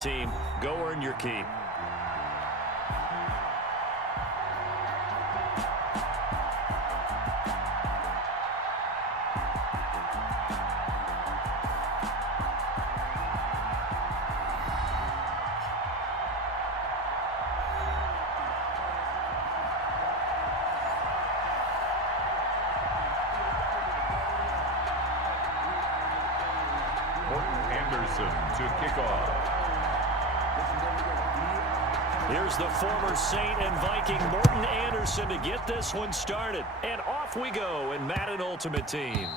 Team, go earn your keep. To kick off. Here's the former Saint and Viking Morten Andersen to get this one started. And off we go in Madden Ultimate Team.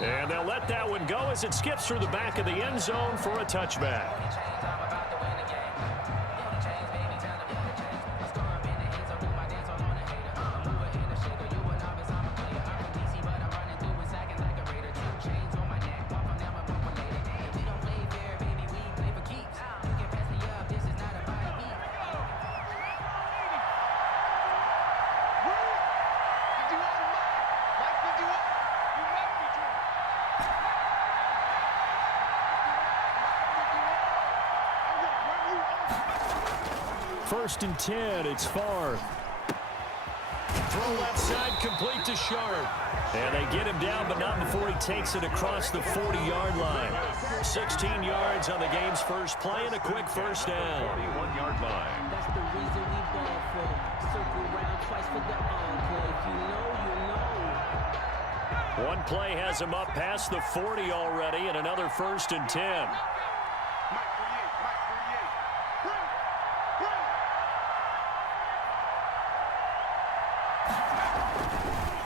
And they'll let that one go as it skips through the back of the end zone for a touchback. First and 10, it's Favre. Throw left side, complete to Sharp. And they get him down, but not before he takes it across the 40-yard line. 16 yards on the game's first play and a quick first down. 41-yard line. That's the reason we ball for them. Circle around twice for the encore. If you know, you know. One play has him up past the 40 already, and another first and 10.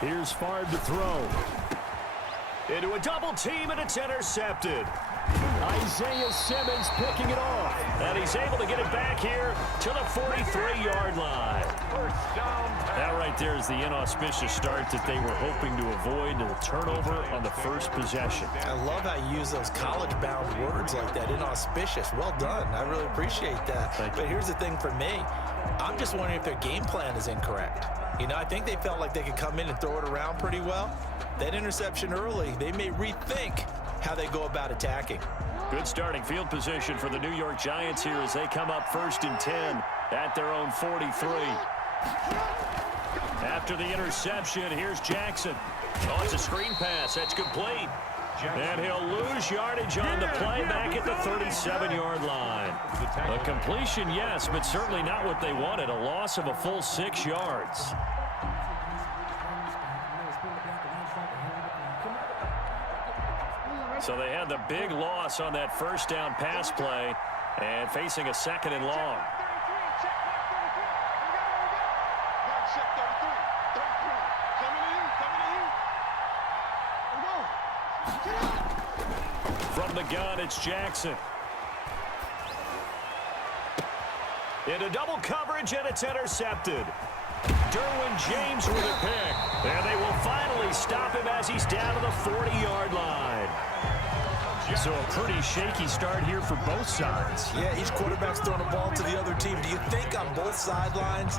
Here's Favre to throw. Into a double team, and it's intercepted. Isaiah Simmons picking it off. And he's able to get it back here to the 43-yard line. That right there is the inauspicious start that they were hoping to avoid, the turnover on the first possession. I love how you use those college-bound words like that, inauspicious. Well done. I really appreciate that. But here's the thing for me. I'm just wondering if their game plan is incorrect. You know, I think they felt like they could come in and throw it around pretty well. That interception early, they may rethink how they go about attacking. Good starting field position for the New York Giants here as they come up first and 10 at their own 43. After the interception, here's Jackson. Oh, it's a screen pass. That's complete. And he'll lose yardage on the play back at the 37-yard line. A completion, yes, but certainly not what they wanted. A loss of a full 6 yards. So they had the big loss on that first down pass play and facing a second and long. From the gun, it's Jackson. Into double coverage, and it's intercepted. Derwin James with a pick. And they will finally stop him as he's down to the 40-yard line. So a pretty shaky start here for both sides. Yeah, each quarterback's throwing the ball to the other team. Do you think on both sidelines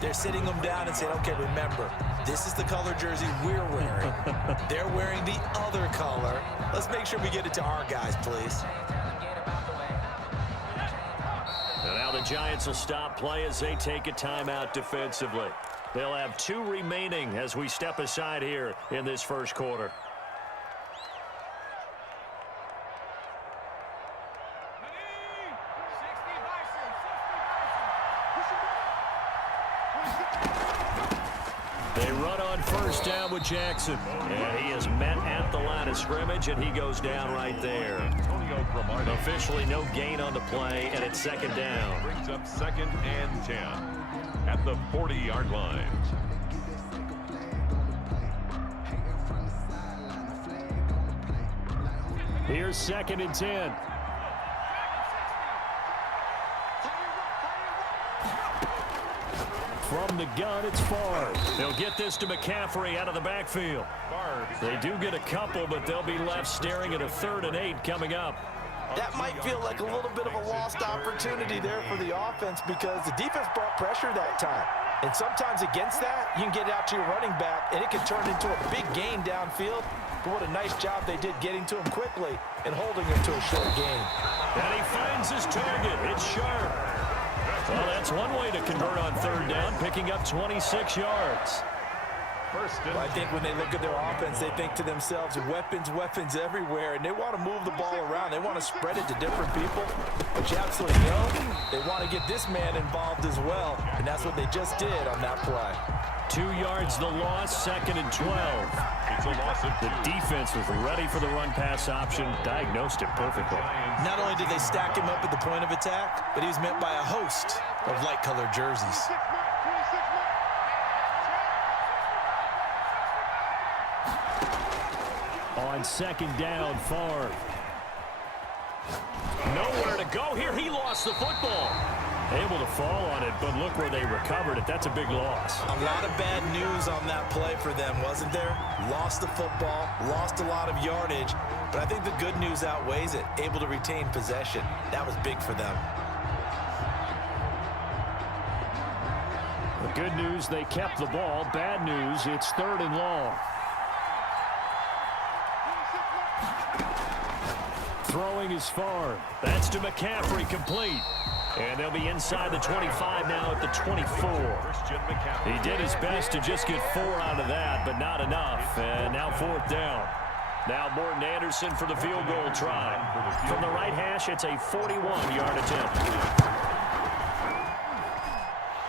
they're sitting them down and saying, okay, remember, this is the color jersey we're wearing. They're wearing the other color. Let's make sure we get it to our guys, please. And now the Giants will stop play as they take a timeout defensively. They'll have 2 remaining as we step aside here in this first quarter. They run on first down with Jackson. And he is met at the line of scrimmage, and he goes down right there. Officially no gain on the play, and it's second down. Brings up second and 10 at the 40-yard line. Here's second and 10. From the gun, it's Favre. They'll get this to McCaffrey out of the backfield. They do get a couple, but they'll be left staring at a 3rd and 8 coming up. That might feel like a little bit of a lost opportunity there for the offense because the defense brought pressure that time. And sometimes against that, you can get it out to your running back, and it can turn into a big gain downfield. but what a nice job they did getting to him quickly and holding him to a short gain. And he finds his target. It's sharp. Well, that's one way to convert on third down, picking up 26 yards. Well, I think when they look at their offense, they think to themselves, weapons, weapons everywhere, and they want to move the ball around. They want to spread it to different people. But you absolutely know they want to get this man involved as well, and that's what they just did on that play. 2 yards the loss, 2nd and 12. It's a loss of 2. The defense was ready for the run-pass option, diagnosed it perfectly. Not only did they stack him up at the point of attack, but he was met by a host of light-colored jerseys. On 2nd down, Favre. Nowhere to go here. He lost the football. Able to fall on it, but look where they recovered it. That's a big loss. A lot of bad news on that play for them, wasn't there? Lost the football, lost a lot of yardage, but I think the good news outweighs it. Able to retain possession. That was big for them. The good news, they kept the ball. Bad news, it's 3rd and long. Throwing is far. That's to McCaffrey, complete. And they'll be inside the 25 now at the 24. He did his best to just get 4 out of that, but not enough. And now 4th down. Now Morton Anderson for the field goal try. From the right hash, it's a 41-yard attempt.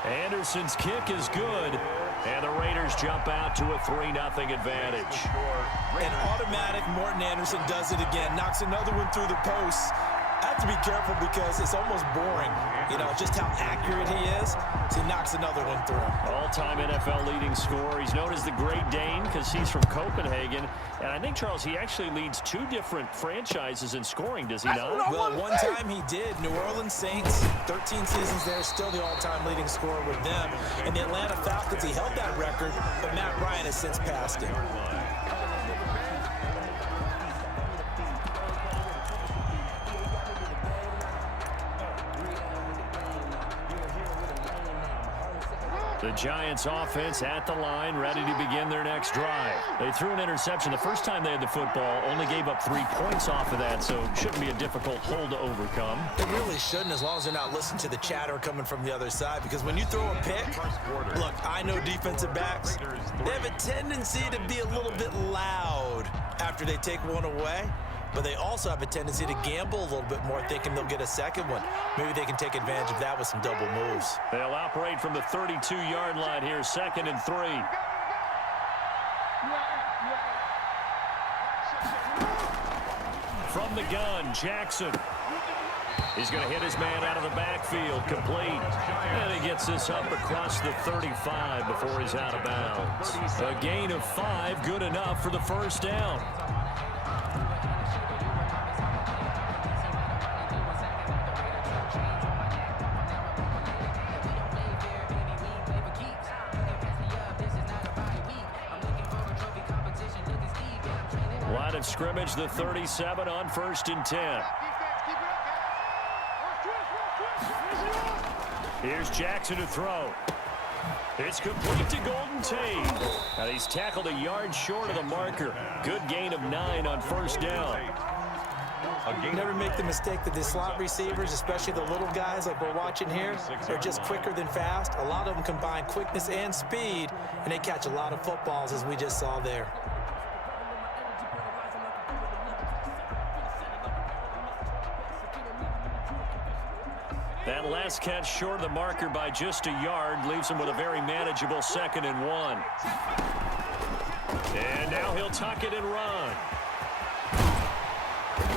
Anderson's kick is good. And the Raiders jump out to a 3-0 advantage. And automatic, Morton Anderson does it again. Knocks another one through the posts. I have to be careful because it's almost boring, you know, just how accurate he is. So he knocks another one through. All-time NFL leading scorer. He's known as the Great Dane because he's from Copenhagen. And I think, Charles, he actually leads 2 different franchises in scoring, does he not? Well, one time he did. New Orleans Saints, 13 seasons there, still the all-time leading scorer with them. And the Atlanta Falcons, he held that record, but Matt Ryan has since passed him. The Giants offense at the line, ready to begin their next drive. They threw an interception the first time they had the football, only gave up 3 points off of that, so shouldn't be a difficult hole to overcome. It really shouldn't, as long as they're not listening to the chatter coming from the other side, because when you throw a pick, look, I know defensive backs, they have a tendency to be a little bit loud after they take one away. But they also have a tendency to gamble a little bit more, thinking they'll get a second one. Maybe they can take advantage of that with some double moves. They'll operate from the 32-yard line here, 2nd and 3. From the gun, Jackson. He's going to hit his man out of the backfield, complete. And he gets this up across the 35 before he's out of bounds. A gain of 5, good enough for the 1st down. Line of scrimmage, the 37 on 1st and 10. Here's Jackson to throw. It's complete to Golden Tate. Now he's tackled a yard short of the marker. Good gain of 9 on 1st down. Never make the mistake that the slot receivers, especially the little guys like we're watching here, are just quicker than fast. A lot of them combine quickness and speed, and they catch a lot of footballs, as we just saw there. That last catch short of the marker by just a yard leaves him with a very manageable 2nd and 1. And now he'll tuck it and run.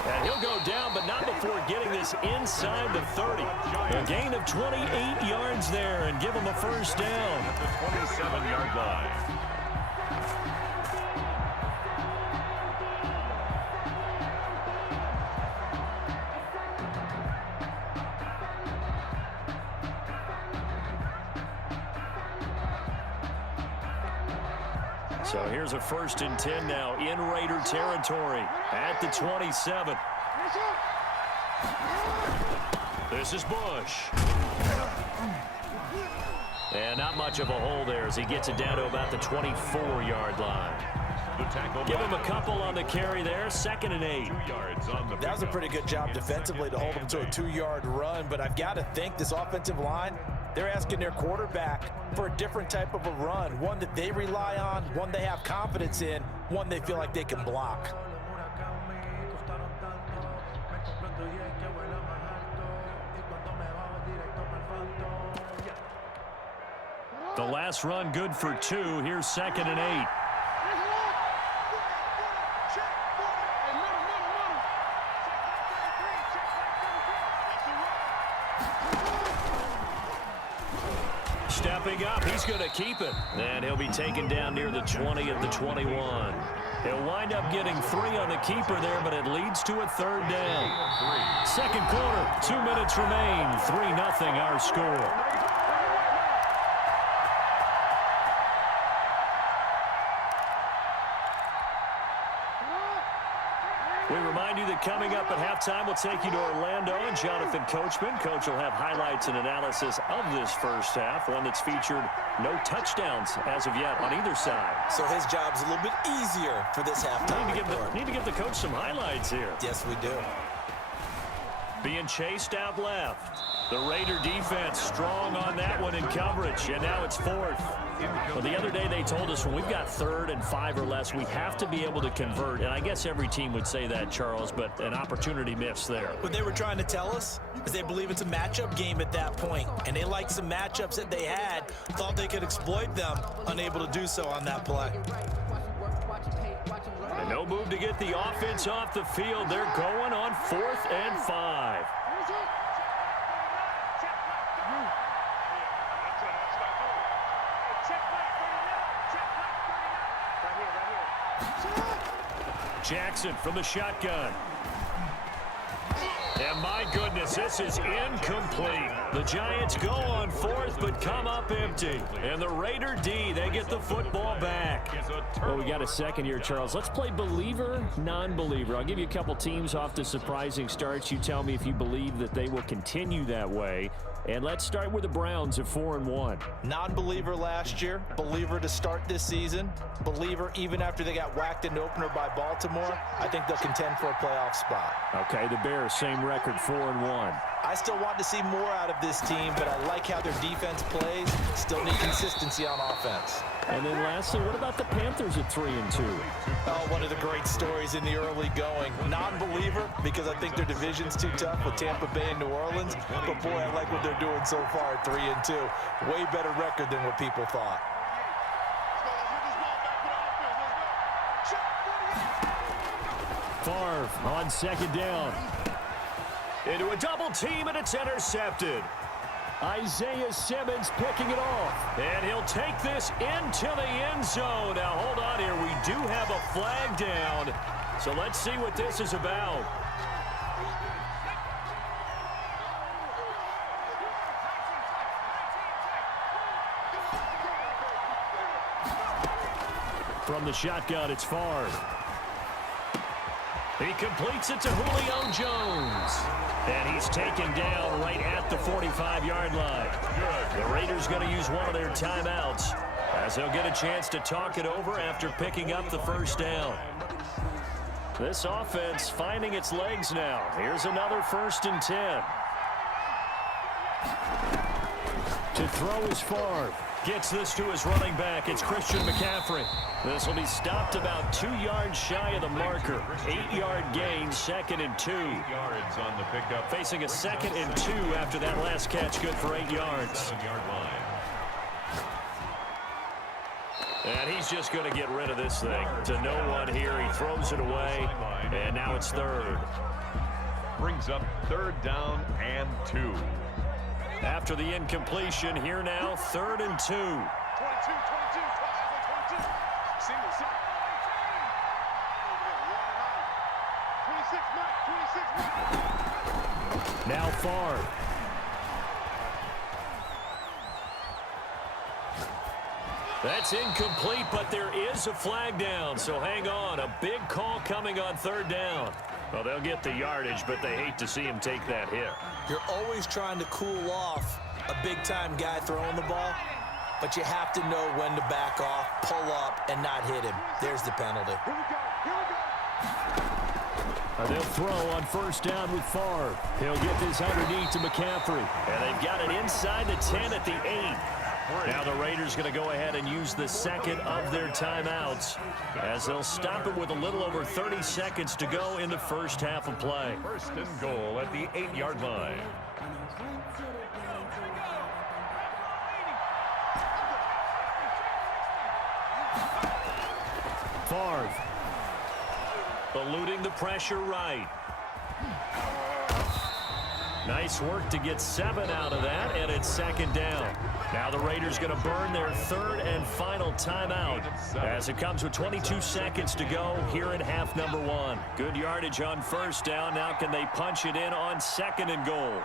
And he'll go down, but not before getting this inside the 30. A gain of 28 yards there and give him a 1st down. At the 27-yard line. So here's a 1st and 10 now in Raider territory at the 27. This is Bush. And not much of a hole there as he gets it down to about the 24-yard line. The tackle. Give him a couple on the carry there. 2nd and 8. 2 yards on the That was a pretty good job defensively to hold them to a 2-yard run, but I've got to think this offensive line, they're asking their quarterback for a different type of a run, one that they rely on, one they have confidence in, one they feel like they can block. The last run good for 2. Here's 2nd and 8. Stepping up, he's going to keep it. And he'll be taken down near the 20 at the 21. He'll wind up getting 3 on the keeper there, but it leads to a 3rd down. Second quarter, 2 minutes remain. 3-0 our score. We remind you that coming up at halftime, we'll take you to Orlando and Jonathan Coachman. Coach will have highlights and analysis of this first half, one that's featured no touchdowns as of yet on either side. So his job's a little bit easier for this halftime. Need to give the coach some highlights here. Yes, we do. Being chased out left. The Raider defense strong on that one in coverage, and now it's 4th. Well, the other day they told us when we've got 3rd and 5 or less, we have to be able to convert. And I guess every team would say that, Charles, but an opportunity missed there. What they were trying to tell us is they believe it's a matchup game at that point, and they liked some matchups that they had, thought they could exploit them, unable to do so on that play. And no move to get the offense off the field. They're going on 4th and 5. Jackson from the shotgun. And my goodness, this is incomplete. The Giants go on 4th, but come up empty. And the Raider D, they get the football back. Well, we got a second here, Charles. Let's play believer, non-believer. I'll give you a couple teams off to surprising starts. You tell me if you believe that they will continue that way. And let's start with the Browns at 4-1. Non-believer last year, believer to start this season, believer even after they got whacked in the opener by Baltimore. I think they'll contend for a playoff spot. Okay, the Bears, same record, 4-1. I still want to see more out of this team, but I like how their defense plays. Still need consistency on offense. And then lastly, what about the Panthers at 3-2? Oh, one of the great stories in the early going. Non-believer because I think their division's too tough with Tampa Bay and New Orleans. But boy, I like what they're doing so far at 3-2. Way better record than what people thought. Favre on 2nd down. Into a double team, and it's intercepted. Isaiah Simmons picking it off. And he'll take this into the end zone. Now, hold on here. We do have a flag down. So let's see what this is about. From the shotgun, it's Favre. He completes it to Julio Jones. And he's taken down right at the 45-yard line. The Raiders going to use one of their timeouts as they'll get a chance to talk it over after picking up the first down. This offense finding its legs now. Here's another 1st and 10. To throw is Favre. Gets this to his running back. It's Christian McCaffrey. This will be stopped about 2 yards shy of the marker. 8-yard gain, 2nd and 2. 8 yards on the pickup. Facing a 2nd and 2 after that last catch, good for 8 yards. 7-yard line. And he's just going to get rid of this thing. To no one here. He throws it away. And now it's 3rd. Brings up 3rd down and 2. After the incompletion, here now, 3rd and 2. 22. Single. 26. Now Favre. That's incomplete, but there is a flag down, so hang on. A big call coming on 3rd down. Well, they'll get the yardage, but they hate to see him take that hit. You're always trying to cool off a big-time guy throwing the ball. but you have to know when to back off, pull up, and not hit him. There's the penalty. They'll throw on first down with Favre. He'll get this underneath to McCaffrey. And they've got it inside the 10 at the 8. Now the Raiders going to go ahead and use the second of their timeouts as they'll stop it with a little over 30 seconds to go in the first half of play. First and goal at the 8-yard line. Favre eluding the pressure right. Nice work to get 7 out of that, and it's second down. Now the Raiders going to burn their third and final timeout as it comes with 22 seconds to go here in half number 1. Good yardage on first down. Now can they punch it in on second and goal?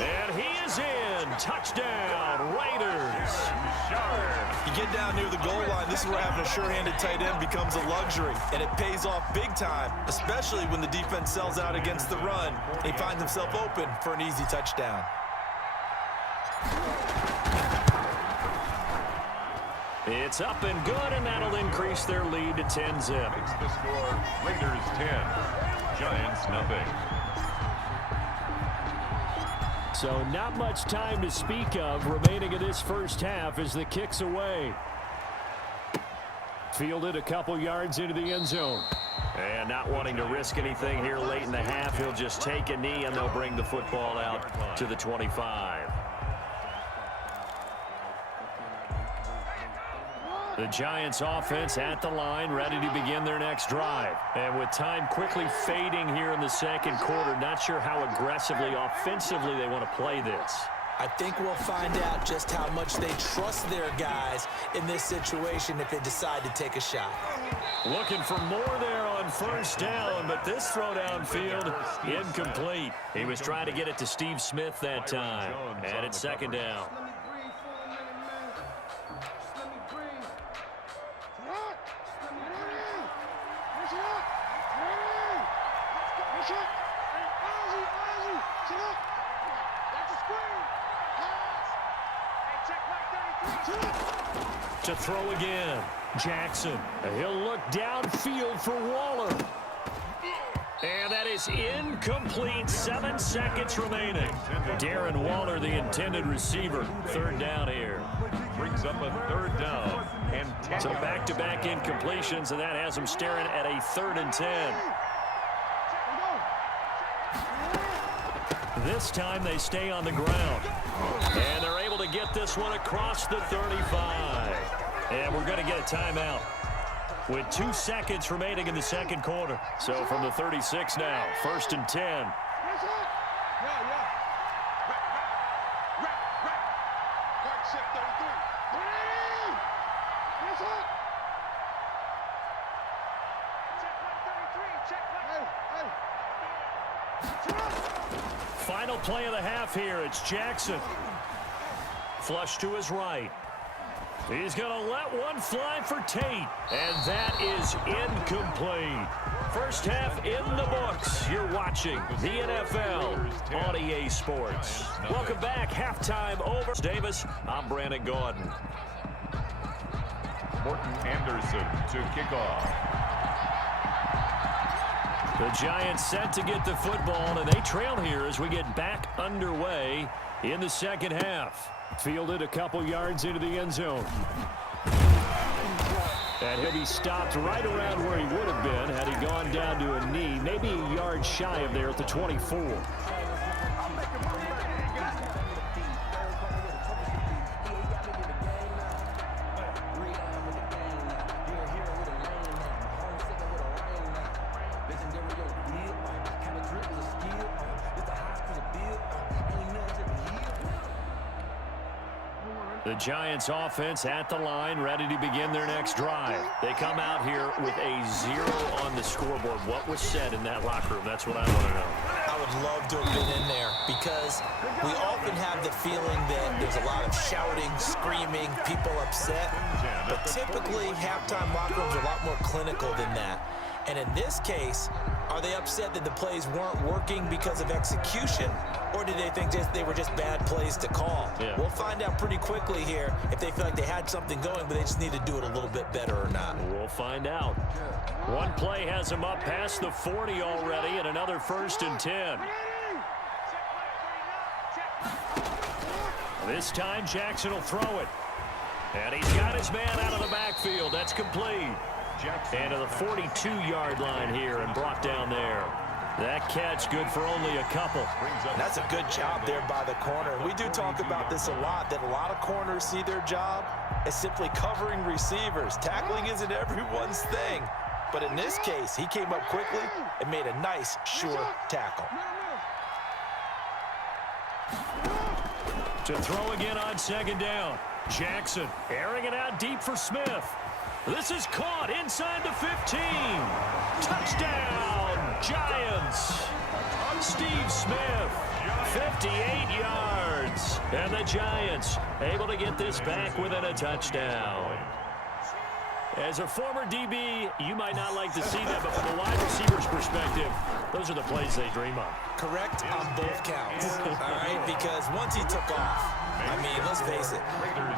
And he is in. Touchdown, Raiders. You get down near the goal line, this is where having a sure-handed tight end becomes a luxury, and it pays off big time, especially when the defense sells out against the run. He finds himself open for an easy touchdown. It's up and good, and that'll increase their lead to 10-zip. Makes the score Raiders 10, Giants nothing. So not much time to speak of remaining in this first half as the kick's away. Fielded a couple yards into the end zone. And not wanting to risk anything here late in the half, he'll just take a knee and they'll bring the football out to the 25. The Giants offense at the line, ready to begin their next drive. And with time quickly fading here in the second quarter, not sure how aggressively, offensively they want to play this. I think we'll find out just how much they trust their guys in this situation if they decide to take a shot. Looking for more there on first down, but this throw downfield incomplete. He was trying to get it to Steve Smith that time. And it's second down. To throw again, Jackson. He'll look downfield for Waller. And that is incomplete. 7 seconds remaining. Darren Waller, the intended receiver. Third down here. Brings up a third down and 10. So back-to-back incompletions, and that has him staring at a 3rd and 10. This time they stay on the ground. And they're able to get this one across the 35. And we're going to get a timeout with 2 seconds remaining in the second quarter. So from the 36 now, 1st and 10. Final play of the half here. It's Jackson. Flush to his right. He's going to let one fly for Tate. And that is incomplete. First half in the books. You're watching the NFL on EA Sports. Welcome back. Halftime over. Davis, I'm Brandon Gordon. Morton Anderson to kick off. The Giants set to get the football, and they trail here as we get back underway in the second half. Fielded a couple yards into the end zone. And he'll be stopped right around where he would have been had he gone down to a knee, maybe a yard shy of there at the 24. The Giants offense at the line, ready to begin their next drive. They come out here with a 0 on the scoreboard. What was said in that locker room? That's what I want to know. I would love to have been in there because we often have the feeling that there's a lot of shouting, screaming, people upset. But typically, halftime locker rooms are a lot more clinical than that. And in this case, are they upset that the plays weren't working because of execution, or did they think they were just bad plays to call? Yeah. We'll find out pretty quickly here if they feel like they had something going, but they just need to do it a little bit better or not. We'll find out. One play has him up past the 40 already, and another 1st and 10. This time, Jackson will throw it. And he's got his man out of the backfield. That's complete. And to the 42-yard line here and brought down there. That catch good for only a couple. That's a good job there by the corner. We do talk about this a lot, that a lot of corners see their job as simply covering receivers. Tackling isn't everyone's thing. But in this case, he came up quickly and made a nice, sure tackle. To throw again on 2nd down. Jackson airing it out deep for Smith. This is caught inside the 15. Touchdown, Giants. Steve Smith, 58 yards. And the Giants able to get this back within a touchdown. As a former DB, you might not like to see that, but from a wide receiver's perspective, those are the plays they dream of. Correct on both counts, all right? Because once he took off, I mean, let's face it,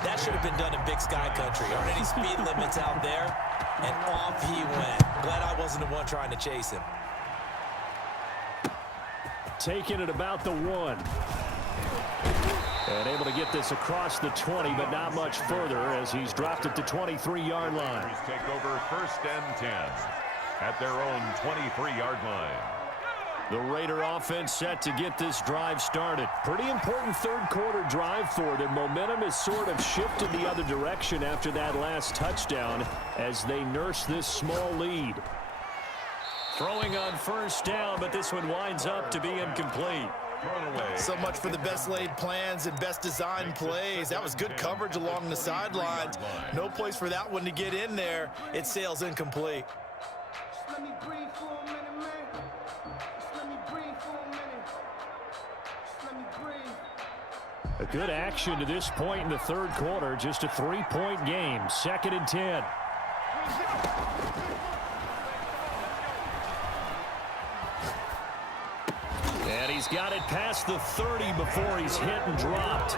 that should have been done in Big Sky Country. Aren't any speed limits out there? And off he went. Glad I wasn't the one trying to chase him. Taking it about the 1. And able to get this across the 20, but not much further as he's dropped at the 23-yard line. Take over 1st and 10 at their own 23-yard line. The Raider offense set to get this drive started. Pretty important 3rd quarter drive for them. Momentum has sort of shifted the other direction after that last touchdown as they nurse this small lead. Throwing on 1st down, but this one winds up to be incomplete. So much for the best laid plans and best designed plays. That was good coverage along the sidelines. No place for that one to get in there. It sails incomplete. Just let me breathe for a minute, man. Just let me breathe for a minute. Just let me breathe. A good action to this point in the 3rd quarter. Just a 3-point game. 2nd and 10. And he's got it past the 30 before he's hit and dropped.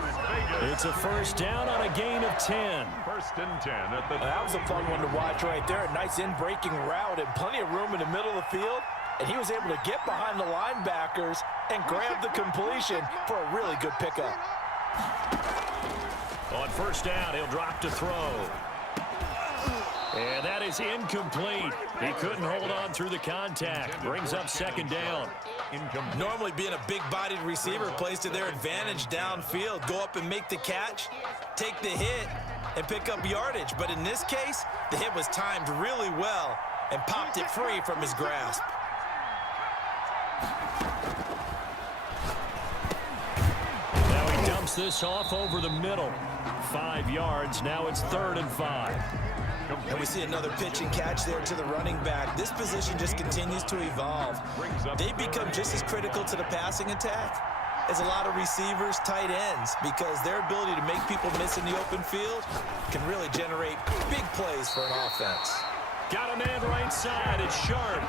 It's a 1st down on a gain of 10. 1st and 10 at the... That was a fun one to watch right there. A nice in-breaking route and plenty of room in the middle of the field. And he was able to get behind the linebackers and grab the completion for a really good pickup. On 1st down, he'll drop to throw. And that is incomplete. He couldn't hold on through the contact. Brings up 2nd down. Normally being a big-bodied receiver plays to their advantage downfield. Go up and make the catch, take the hit, and pick up yardage. But in this case, the hit was timed really well and popped it free from his grasp. Now he dumps this off over the middle. 5 yards. Now it's 3rd and 5. And we see another pitch and catch there to the running back. This position just continues to evolve. They become just as critical to the passing attack as a lot of receivers, tight ends, because their ability to make people miss in the open field can really generate big plays for an offense. Got a man right side. It's Sharp.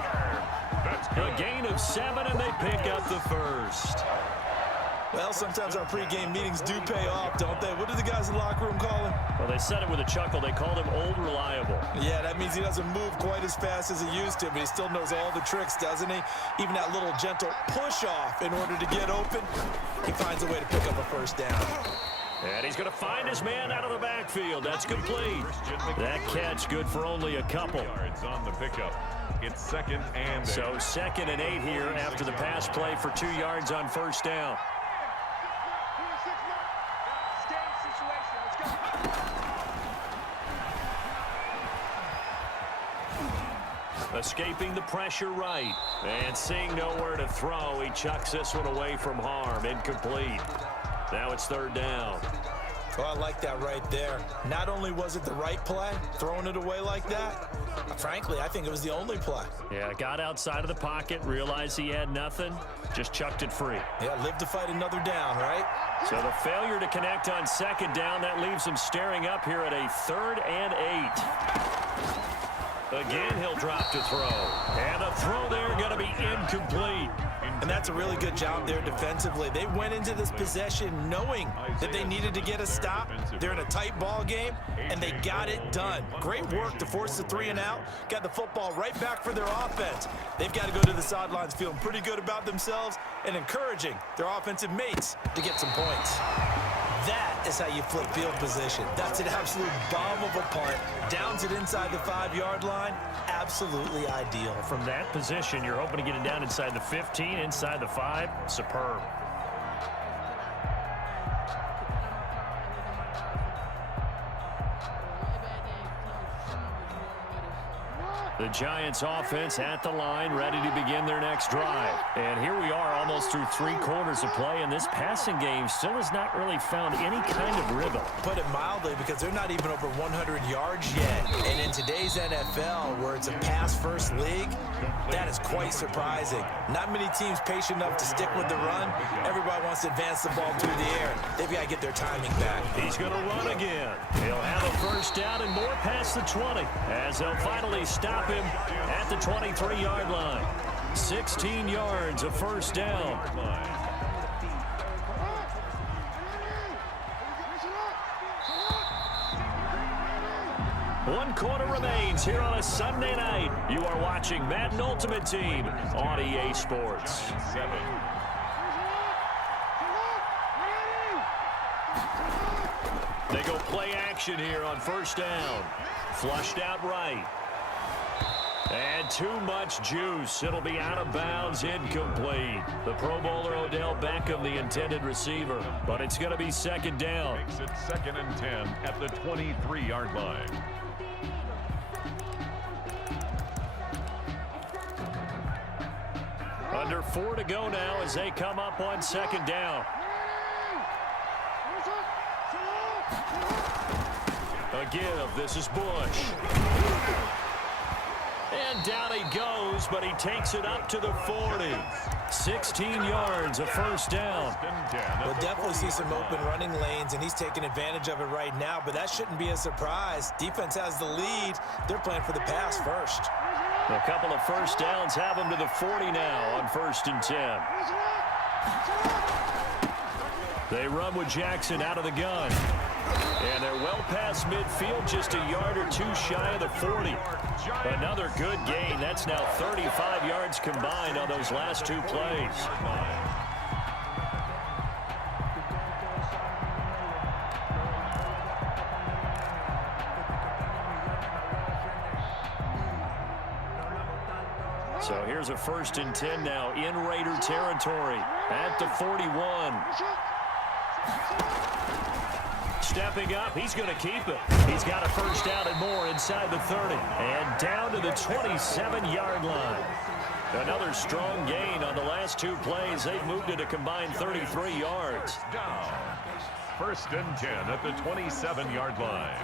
A gain of 7, and they pick up the 1st. Well, sometimes our pregame meetings do pay off, don't they? What do the guys in the locker room call him? Well, they said it with a chuckle. They called him Old Reliable. Yeah, that means he doesn't move quite as fast as he used to, but he still knows all the tricks, doesn't he? Even that little gentle push-off in order to get open, he finds a way to pick up a 1st down. And he's going to find his man out of the backfield. That's complete. That catch good for only a couple. Yards on the pickup. It's 2nd and 8. So 2nd and 8 here after the pass play for 2 yards on 1st down. Escaping the pressure right. And seeing nowhere to throw, he chucks this one away from harm. Incomplete. Now it's 3rd down. Oh, I like that right there. Not only was it the right play, throwing it away like that, frankly, I think it was the only play. Yeah, got outside of the pocket, realized he had nothing, just chucked it free. Yeah, live to fight another down, right? So the failure to connect on 2nd down, that leaves him staring up here at a 3rd and 8. Again, he'll drop to throw. And a throw there going to be incomplete. And that's a really good job there defensively. They went into this possession knowing that they needed to get a stop. They're in a tight ball game, and they got it done. Great work to force the 3 and out. Got the football right back for their offense. They've got to go to the sidelines feeling pretty good about themselves and encouraging their offensive mates to get some points. That is how you flip field position. That's an absolute bomb of a punt. Downs it inside the 5-yard line. Absolutely ideal. From that position, you're hoping to get it down inside the 15, inside the 5. Superb. The Giants offense at the line, ready to begin their next drive. And here we are almost through 3 quarters of play, and this passing game still has not really found any kind of rhythm. Put it mildly, because they're not even over 100 yards yet. And in today's NFL, where it's a pass-first league, that is quite surprising. Not many teams patient enough to stick with the run. Everybody wants to advance the ball through the air. They've got to get their timing back. He's going to run again. He'll have a first down and more past the 20, as they'll finally stop him at the 23-yard line. 16 yards of first down. One quarter remains here on a Sunday night. You are watching Madden Ultimate Team on EA Sports. 7. They go play action here on first down. Flushed out right. And too much juice. It'll be out of bounds, incomplete. The Pro Bowler Odell Beckham, the intended receiver. But it's going to be second down. Makes it 2nd and 10 at the 23-yard line. Under 4 to go now as they come up on second down. A give. This is Bush. And down he goes, but he takes it up to the 40. 16 yards, a first down. We'll definitely see some open running lanes, and he's taking advantage of it right now, but that shouldn't be a surprise. Defense has the lead. They're playing for the pass first. A couple of first downs have him to the 40 now on 1st and 10. They run with Jackson out of the gun. And they're well past midfield, just a yard or 2 shy of the 40. Another good gain. That's now 35 yards combined on those last 2 plays. So here's a 1st and 10 now in Raider territory at the 41. Stepping up, he's going to keep it. He's got a first down and more inside the 30. And down to the 27-yard line. Another strong gain on the last 2 plays. They've moved it a combined 33 yards. Down. 1st and 10 at the 27-yard line.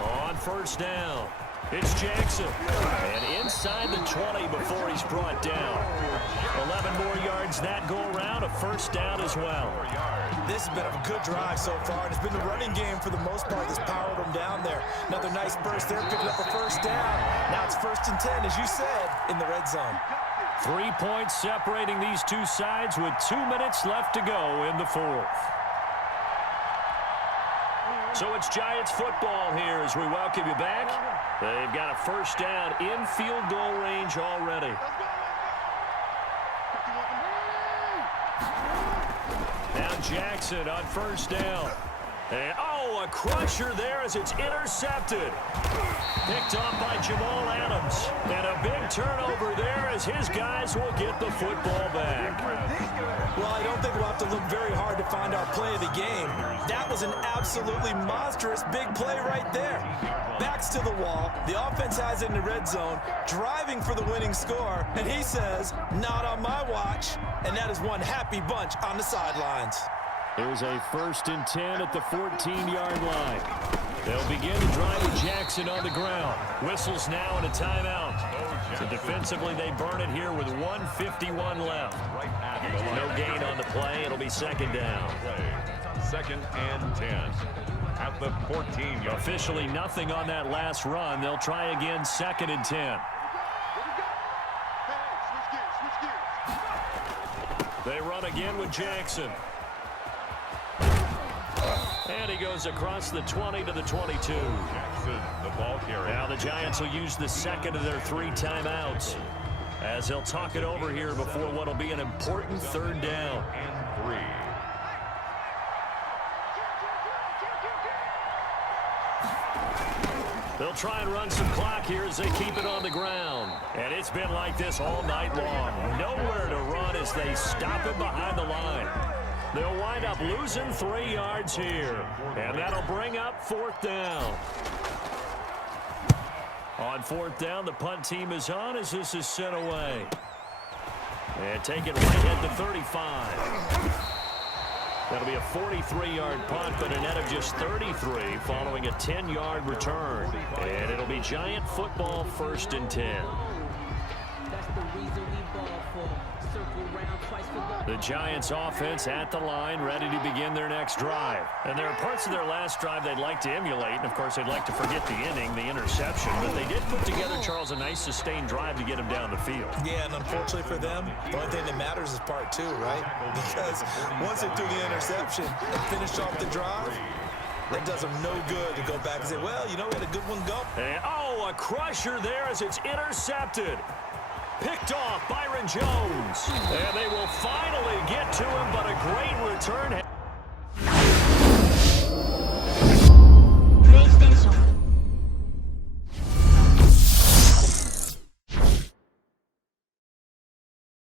On first down, it's Jackson. And inside the 20 before he's brought down. 11 more yards that go around, a first down as well. This has been a good drive so far, and it's been the running game for the most part that's powered them down there. Another nice burst there, picking up a first down. Now it's 1st and 10, as you said, in the red zone. 3 points separating these 2 sides with 2 minutes left to go in the 4th. So it's Giants football here as we welcome you back. They've got a first down in field goal range already. Now Jackson on first down. And, oh, a crusher there as it's intercepted. Picked off by Jamal Adams. And a big turnover there as his guys will get the football back. Well, I don't think we'll have to look very hard to find our play of the game. That was an absolutely monstrous big play right there. Backs to the wall. The offense has it in the red zone, driving for the winning score. And he says, not on my watch. And that is one happy bunch on the sidelines. Here's a 1st and 10 at the 14-yard line. They'll begin to drive with Jackson on the ground. Whistles now and a timeout. So defensively, they burn it here with 1:51 left. No gain on the play. It'll be 2nd down. 2nd and 10 at the 14-yard. Officially nothing on that last run. They'll try again 2nd and 10. They run again with Jackson. And he goes across the 20 to the 22. Jackson, the ball carrier. Now the Giants will use the 2nd of their 3 timeouts as they'll talk it over here before what will be an important 3rd down. And 3. They'll try and run some clock here as they keep it on the ground. And it's been like this all night long. Nowhere to run as they stop him behind the line. They'll wind up losing 3 yards here. And that'll bring up 4th down. On 4th down, the punt team is on as this is sent away. And take it right at the 35. That'll be a 43-yard punt, but a net of just 33 following a 10-yard return. And it'll be Giant football 1st and 10. That's the reason we ball for. Circle round twice for The Giants offense at the line, ready to begin their next drive. And there are parts of their last drive they'd like to emulate. And, of course, they'd like to forget the inning, the interception. But they did put together, Charles, a nice sustained drive to get him down the field. Yeah, and unfortunately for them, the only thing that matters is part 2, right? Because once they threw the interception and finished off the drive, that does them no good to go back and say, well, you know, we had a good one go. And, oh, a crusher there as it's intercepted. Picked off Byron Jones. And they will finally get to him, but a great return.